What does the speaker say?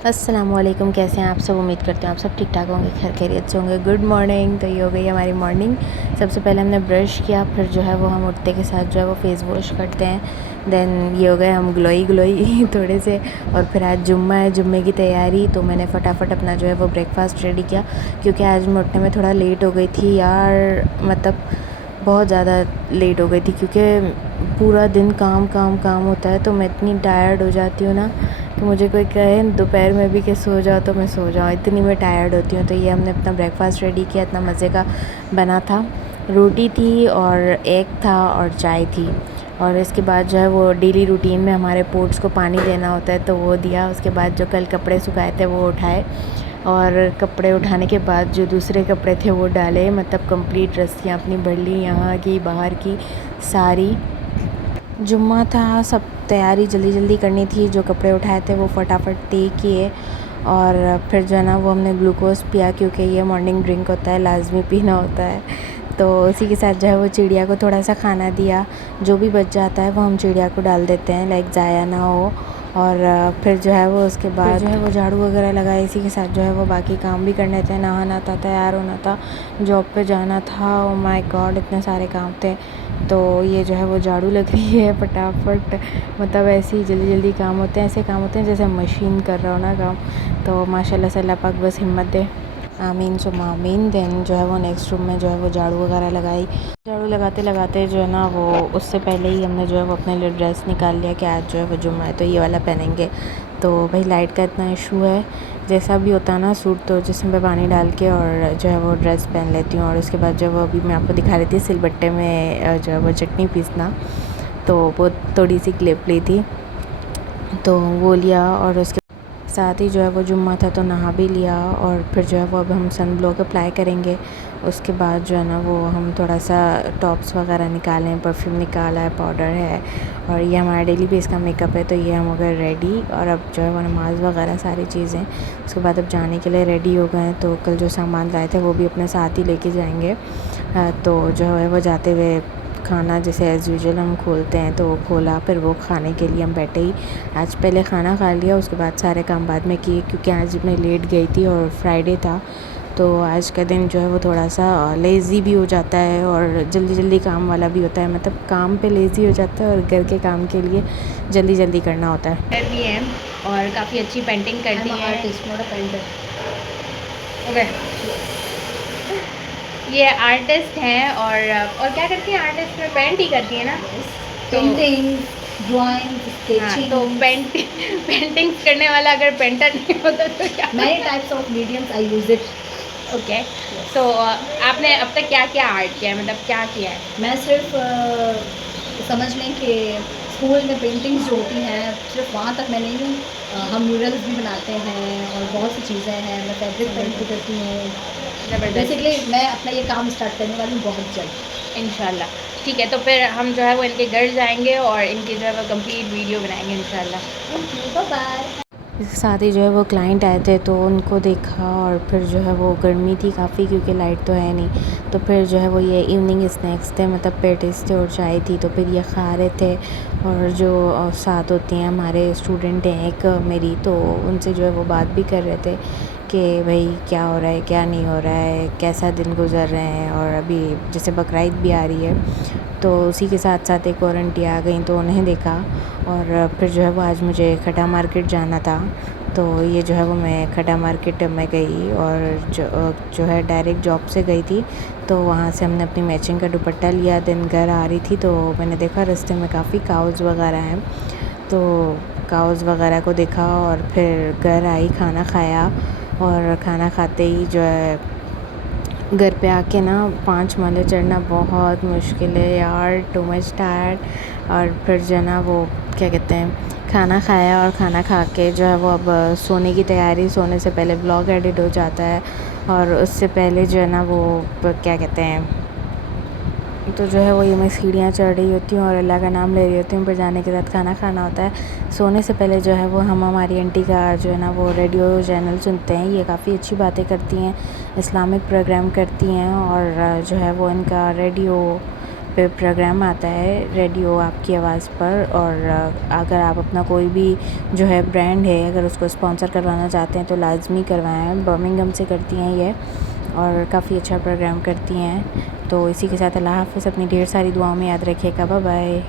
अस्सलामुअलैकुम, कैसे हैं आप सब। उम्मीद करते हैं आप सब ठीक ठाक होंगे, खैर खैरियत से होंगे। Good morning. तो ये हो गई हमारी मॉर्निंग। सबसे पहले हमने ब्रश किया, फिर जो है वो हम उठते के साथ जो है वो फेस वॉश करते हैं। देन ये हो गए हम ग्लोई ग्लोई थोड़े से। और फिर आज जुम्मा है, जुम्मे की तैयारी। तो मैंने फटाफट अपना जो है वो ब्रेकफास्ट रेडी किया, क्योंकि आज मैं उठने में थोड़ा लेट हो गई थी यार। मतलब बहुत ज़्यादा लेट हो गई थी, क्योंकि पूरा दिन काम काम काम होता है, तो मैं इतनी टायर्ड हो जाती हूँ ना कि मुझे कोई कहे दोपहर में भी कि सो जाओ तो मैं सो जाऊँ, इतनी मैं टायर्ड होती हूँ। तो ये हमने अपना ब्रेकफास्ट रेडी किया, इतना मज़े का बना था। रोटी थी और एग था और चाय थी। और इसके बाद जो है वो डेली रूटीन में हमारे पोट्स को पानी देना होता है, तो वो दिया। उसके बाद जो कल कपड़े सुखाए थे वो उठाए, और कपड़े उठाने के बाद जो दूसरे कपड़े थे वो डाले। मतलब कंप्लीट रस्सियाँ अपनी भर ली, यहाँ की बाहर की सारी। जुम्मा था, सब तैयारी जल्दी जल्दी करनी थी। जो कपड़े उठाए थे वो फटाफट तय किए, और फिर जो है ना वो हमने ग्लूकोज़ पिया, क्योंकि ये मॉर्निंग ड्रिंक होता है, लाजमी पीना होता है। तो उसी के साथ जो है वो चिड़िया को थोड़ा सा खाना दिया। जो भी बच जाता है वो हम चिड़िया को डाल देते हैं, लाइक ज़ाया ना हो। और फिर जो है वो उसके बाद जो है वो झाड़ू वगैरह लगाए। इसी के साथ जो है वो बाकी काम भी करने थे, नहाना था, तैयार होना था, जॉब पे जाना था। ओ माय गॉड, इतने सारे काम थे। तो ये जो है वो झाड़ू लग रही है फटाफट। मतलब ऐसे ही जल्दी जल्दी काम होते हैं, ऐसे काम होते हैं जैसे मशीन कर रहा हो ना काम। तो माशाल्लाह से अल्लाह पाक बस हिम्मत दे, आमीन सुम्मा आमीन। देन जो है वो नेक्स्ट रूम में जो है वो झाड़ू वगैरह लगाई। झाड़ू लगाते लगाते जो है ना वो उससे पहले ही हमने जो है वो अपने लिए ड्रेस निकाल लिया कि आज जो है वो जुम्मा है तो ये वाला पहनेंगे। तो भाई लाइट का इतना इशू है, जैसा भी होता है ना सूट, तो जिसमें मैं पानी डाल के और जो है वो ड्रेस पहन लेती हूँ। और उसके बाद जो वो अभी मैं आपको दिखा रही थी सिलबट्टे में जो है वो चटनी पीसना, तो वो थोड़ी सी क्लिप ली थी, तो वो लिया। और उसके साथ ही जो है वो जुम्मा था तो नहा भी लिया। और फिर जो है वो अब हम सन ब्लॉक अप्लाई करेंगे। उसके बाद जो है ना वो हम थोड़ा सा टॉप्स वगैरह निकालें, परफ्यूम निकाला है, पाउडर है, और ये हमारा डेली बेस का मेकअप है। तो ये हम हो गए रेडी, और अब जो है वो नमाज़ वगैरह सारी चीज़ें। उसके बाद अब जाने के लिए रेडी हो गए। तो कल जो सामान लाए थे वो भी अपने साथ ही लेके जाएंगे। तो जो है वो जाते हुए खाना जैसे एज़ यूजुअल हम खोलते हैं, तो वो खोला, फिर वो खाने के लिए हम बैठे ही। आज पहले खाना खा लिया, उसके बाद सारे काम बाद में किए, क्योंकि आज मैं लेट गई थी और फ्राइडे था। तो आज का दिन जो है वो थोड़ा सा लेज़ी भी हो जाता है और जल्दी जल्दी काम वाला भी होता है। मतलब काम पे लेज़ी हो जाता है और घर के काम के लिए जल्दी जल्दी करना होता है। भी है और काफ़ी अच्छी पेंटिंग करती है। ओके, ये आर्टिस्ट हैं और क्या करती हैं आर्टिस्ट में, पेंट ही करती है ना। पेंटिंग, ड्राइंग, हाँ, स्केचिंग। तो पेंटिंग्स करने वाला अगर पेंटर नहीं होता तो क्या। Many types of mediums I use it. Okay, तो आपने अब तक क्या क्या आर्ट किया है, मतलब क्या किया है। मैं सिर्फ समझ लें कि स्कूल में पेंटिंग्स जो होती हैं सिर्फ वहाँ तक मैं नहीं हूँ। हम म्यूरल्स भी बनाते हैं और बहुत सी चीज़ें हैं। मैं फैब्रिक पेंट भी करती हूँ। ज़बरदस्त। बेसिकली मैं अपना ये काम स्टार्ट करने वाली हूँ बहुत जल्द। इंशाल्लाह ठीक है, तो फिर हम जो है वो इनके घर जाएंगे और इनकी जो है वो कंप्लीट वीडियो बनाएंगे इंशाल्लाह। Thank you, bye bye. इसके साथ ही जो है वो क्लाइंट आए थे, तो उनको देखा। और फिर जो है वो गर्मी थी काफ़ी, क्योंकि लाइट तो है नहीं। तो फिर जो है वो ये इवनिंग स्नैक्स थे, मतलब पेटिस थे और चाय थी, तो फिर ये खा रहे थे। और जो साथ होती हैं हमारे स्टूडेंट हैं एक मेरी, तो उनसे जो है वो बात भी कर रहे थे कि भाई क्या हो रहा है, क्या नहीं हो रहा है, कैसा दिन गुजर रहे हैं। और अभी जैसे बकरीद भी आ रही है, तो उसी के साथ साथ एक और आंटी आ गई, तो उन्हें देखा। और फिर जो है वो आज मुझे खटा मार्केट जाना था, तो ये जो है वो मैं खटा मार्केट में गई। और जो है डायरेक्ट जॉब से गई थी, तो वहाँ से हमने अपनी मैचिंग का दुपट्टा लिया। दिन घर आ रही थी तो मैंने देखा रास्ते में काफ़ी काउज़ वगैरह हैं, तो काउज़ वगैरह को देखा। और फिर घर आई, खाना खाया। और खाना खाते ही जो है घर पे आके ना 5 माले चढ़ना बहुत मुश्किल है यार, टू मच टायर्ड। और फिर जो है ना वो क्या कहते हैं, खाना खाया, और खाना खा के जो है वो अब सोने की तैयारी। सोने से पहले ब्लॉग एडिट हो जाता है, और उससे पहले जो है ना वो क्या कहते हैं, तो जो है वो ये मैं सीढ़ियाँ चढ़ रही होती हूँ और अल्लाह का नाम ले रही होती हूँ। फिर जाने के बाद खाना खाना होता है। सोने से पहले जो है वो हम हमारी आंटी का जो है ना वो रेडियो चैनल सुनते हैं। ये काफ़ी अच्छी बातें करती हैं, इस्लामिक प्रोग्राम करती हैं। और जो है वो इनका रेडियो पे प्रोग्राम आता है रेडियो आपकी आवाज़ पर, और अगर आप अपना कोई भी जो है ब्रांड है अगर उसको स्पॉन्सर करवाना चाहते हैं तो लाजमी करवाएं। बर्मिंघम से करती हैं ये और काफ़ी अच्छा प्रोग्राम करती हैं। तो इसी के साथ अल्लाह हाफ़िज़, अपनी ढेर सारी दुआओं में याद रखिएगा। Bye bye.